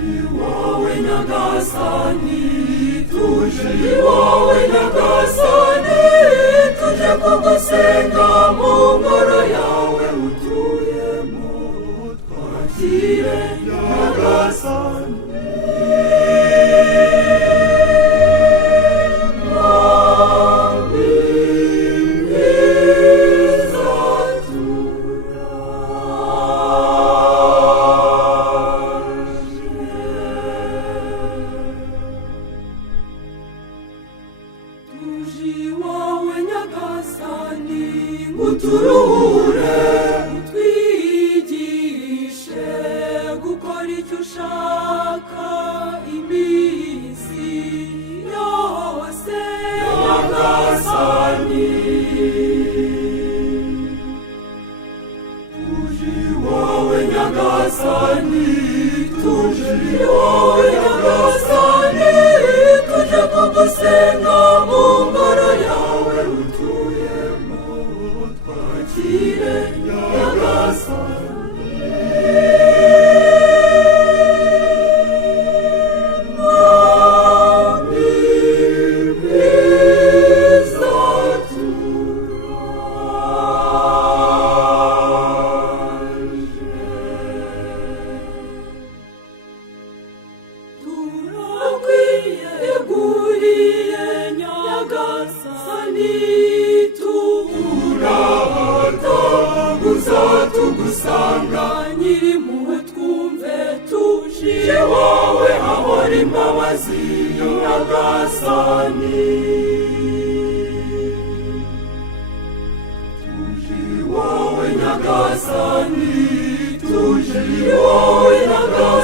wowe nyagasani, tuje wowe nyagasani, tuje kugusenga mu ngoro yawe utuyemo, twakire nyagasani. Uturuhure utwigishe gukora icyo ushaka iminsi yose nyagasani, tuje wowe nyagasani, tuje wowe nyagasani, tuje kugusenga mu ngoro yawe utuyemo, twakire nyagasani. Turakwiyeguriye nyagasani, tugusanga nyiri mu twumve, tuje wowe hahora imbabazi nyagasani, tuje wowe nyagasani, tuje wowe nyagasani.